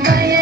Bye.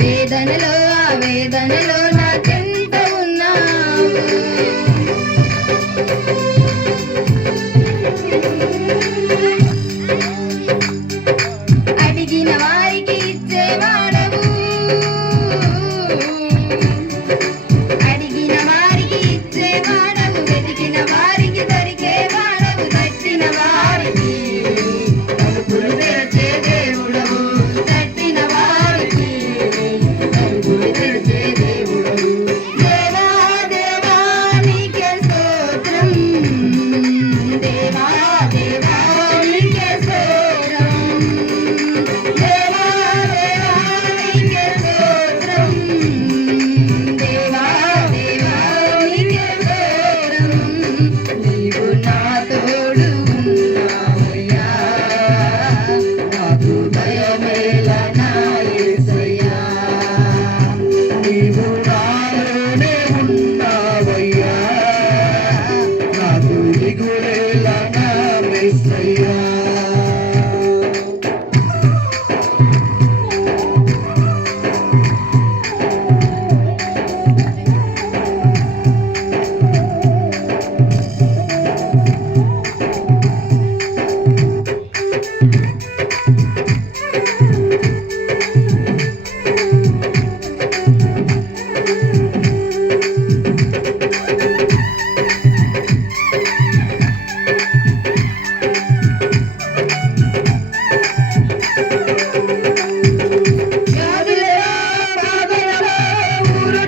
వేదనలో ఆ వేదనలో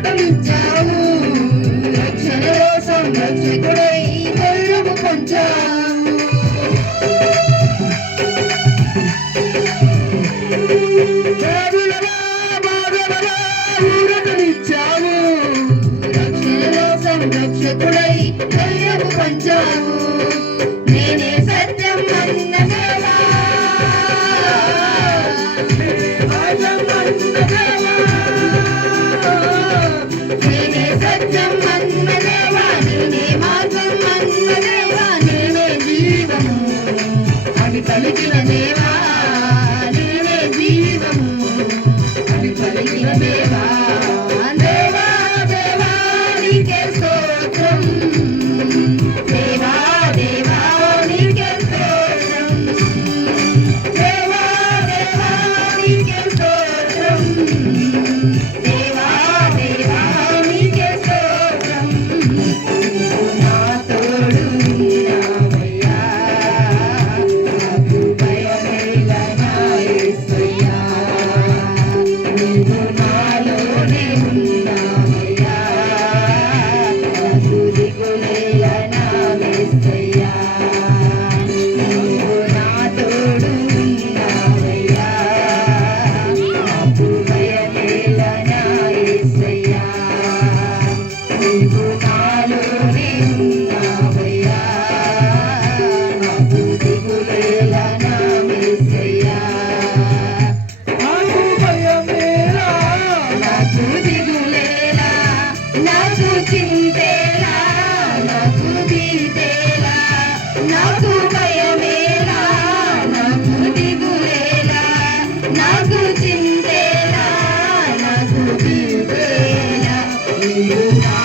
ఊరటనిచ్చావు. రక్షణలో కోసం ధైర్యము అని పలికిన Yeah.